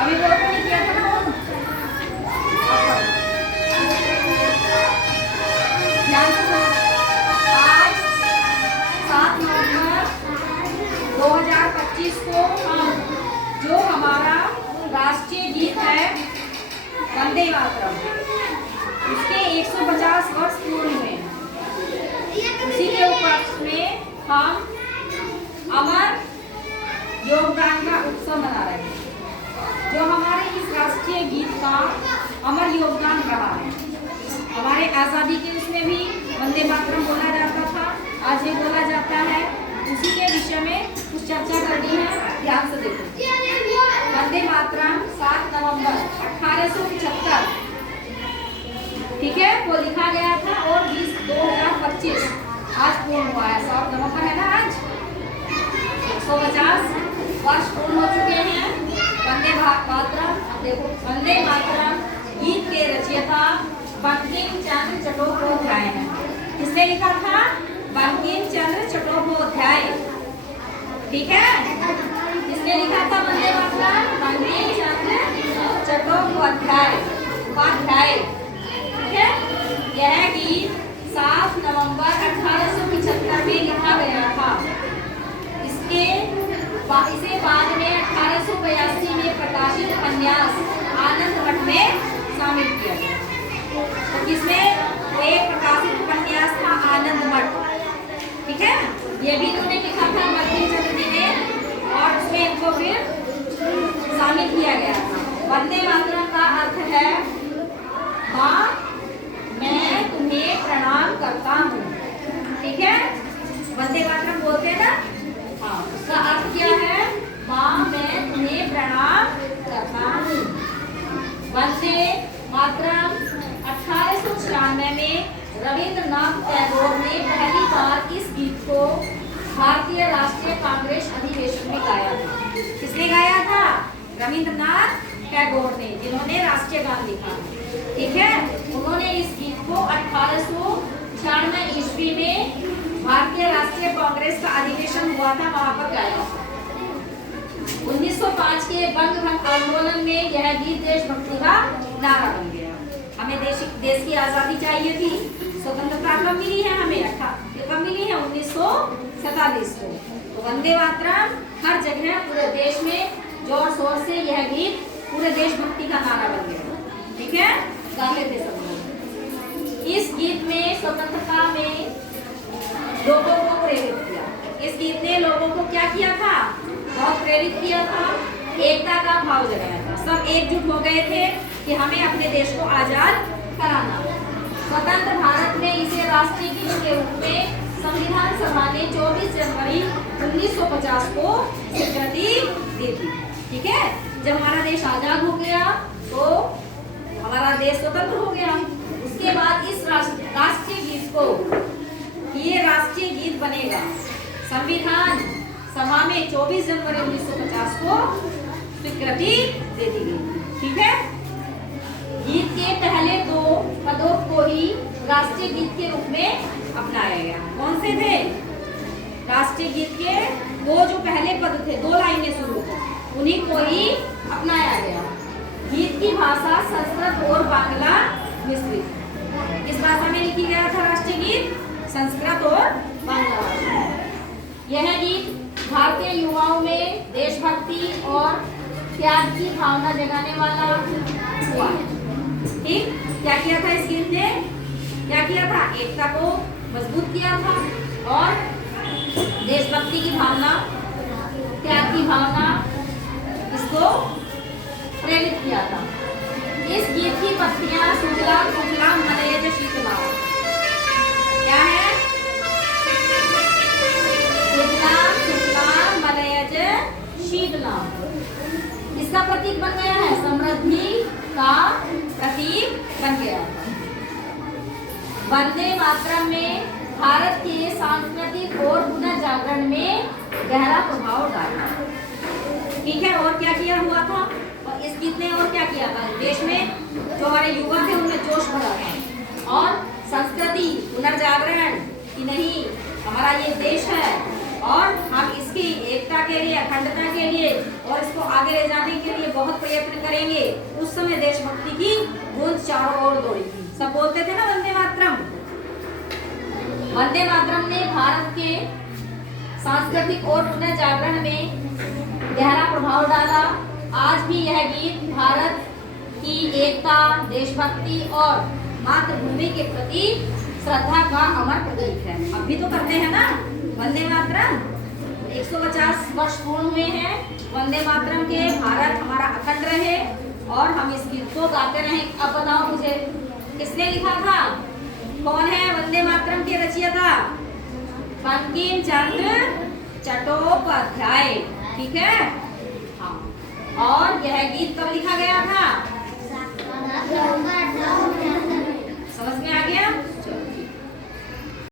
अभी वो नहीं किया था ना वो। ध्यान से सुनो। आज 7 नवंबर 2025 को हम जो हमारा राष्ट्रीय गीत है वंदे मातरम, उसके 150 वर्ष पूर्ण हुए हैं। उसी के उपलक्ष्य में हम अमर योगदान का उत्सव मना रहे हैं। जो हमारे इस राष्ट्रीय गीत का अमर योगदान रहा है, हमारे आज़ादी के उसमें भी वंदे मातरम बोला जाता था, आज ये बोला जाता है। उसी के विषय में कुछ चर्चा करनी है, ध्यान से देखो। वंदे मातरम 7 नवंबर 1875, ठीक है, वो लिखा गया था और 2025 आज पूर्ण हुआ है। 7 नवंबर है ना आज। 150 वर्ष पूर्ण हो चुके हैं। वंदे मातरम, देखो वंदे मातरम गीत के रचयिता बंकिम चंद्र चट्टोपाध्याय हैं। किसने लिखा था? बंकिम चंद्र चट्टोपाध्याय, ठीक है। किसने लिखा था वंदे मातरम? बंकिम चंद्र चट्टोपाध्याय, ठीक है। यह गीत 7 नवंबर 1875 में लिखा गया था। इसे बाद में 1882 में प्रकाशित उपन्यास आनंद मठ में शामिल किया गया। तो किसमें? एक प्रकाशित उपन्यास था आनंद मठ, ठीक है। ये भी तुमने लिखा था बंकिम चंद्र जी ने, और उसमें इनको फिर शामिल किया गया था। वंदे मातरम का अर्थ है माँ मैं तुम्हें प्रणाम करता हूँ, ठीक है। वंदे मातरम बोलते हैं ना, हाँ, उसका अर्थ क्या है? माँ मैं तुम्हें प्रणाम करता हूँ। वंदे मातरम 1896 में रविंद्रनाथ टैगोर ने पहली बार इस गीत को भारतीय राष्ट्रीय कांग्रेस अधिवेशन में गाया था। किसने गाया था? रविंद्रनाथ टैगोर ने, जिन्होंने राष्ट्रीय गान लिखा, ठीक है। उन्होंने इस गीत को 1896 ईस्वी में भारतीय राष्ट्रीय कांग्रेस का अधिवेशन हुआ था, वहां पर गाया था। 1905 के बंग भंग आंदोलन में यह गीत देशभक्ति का नारा बन गया। हमें देश की आजादी चाहिए थी, स्वतंत्रता कब मिली है हमें? कब मिली है? 1947 को। तो वंदे मातरम हर जगह पूरे देश में जोर शोर से यह गीत पूरे देशभक्ति का नारा बन गया, ठीक है। गाते थे सब लोग। इस गीत में स्वतंत्रता में लोगों को प्रेरित किया। इस गीत ने लोगों को क्या किया था? बहुत प्रेरित किया था, एकता का भाव जगाया था। सब एकजुट हो गए थे कि हमें अपने देश को आजाद कराना। स्वतंत्र भारत में इसे राष्ट्रीय गीत के रूप में संविधान सभा ने 24 जनवरी 1950 को स्वीकृति दी थी, ठीक है। जब हमारा देश आजाद हो गया तो हमारा देश स्वतंत्र हो गया। उसके बाद इस राष्ट्रीय गीत को, ये राष्ट्रीय गीत बनेगा, संविधान सभा में 24 जनवरी 1950 को स्वीकृति दे दी गई, ठीक है। गीत के पहले 2 पदों को ही राष्ट्रीय गीत के रूप में अपनाया गया। कौन से थे? राष्ट्रीय गीत के वो जो पहले पद थे, 2 लाइनें शुरू थे, उन्हीं को ही अपनाया गया। गीत की भाषा संस्कृत और बांग्ला मिश्रित। किस भाषा में लिखी गया था राष्ट्रीय गीत? संस्कृत और बांग्ला भाषा। यह गीत भारतीय युवाओं में देशभक्ति और त्याग की भावना जगाने वाला हुआ, ठीक। क्या किया था इस गीत ने? क्या किया था? एकता को मजबूत किया था और देशभक्ति की भावना, त्याग की भावना, इसको प्रेरित किया था। इस गीत की पत्तियां शुक्लाम शुक्लाम मलयज शीतलाम, क्या है? शुक्लाम शुक्लाम मलयज शीतलाम। इसका प्रतीक बन गया है, समृद्धि का प्रतीक बन गया था। वंदे मातरम में भारत के सांस्कृतिक और पुनर्जागरण में गहरा प्रभाव डाला, ठीक है। और क्या किया हुआ था? और इस गीत ने और क्या किया था? देश में जो हमारे युवा थे उनमें जोश भरा था और संस्कृति पुनर्जागरण कि नहीं, हमारा ये देश है, और हम इसकी एकता के लिए, अखंडता के लिए और इसको आगे ले जाने के लिए बहुत प्रयत्न करेंगे। उस समय देशभक्ति की गूंज चारों ओर दौड़ेगी। सब बोलते थे ना वंदे मातरम। वंदे मातरम ने भारत के सांस्कृतिक और पुनः जागरण में गहरा प्रभाव डाला। आज भी यह गीत भारत की एकता, देशभक्ति और मातृभूमि के प्रति श्रद्धा का अमर प्रतीक है। अब भी तो करते हैं ना वंदे मातरम। 150 वर्ष पूर्ण हुए हैं वंदे मातरम के। भारत हमारा अखंड रहे और हम इस गीत को गाते रहें। अब बताओ मुझे किसने लिखा था? कौन है वंदे मातरम के रचयिता? बंकिम चंद्र चट्टोपाध्याय। ठीक है, हाँ। और यह गीत कब लिखा गया था? समझ में आ गया?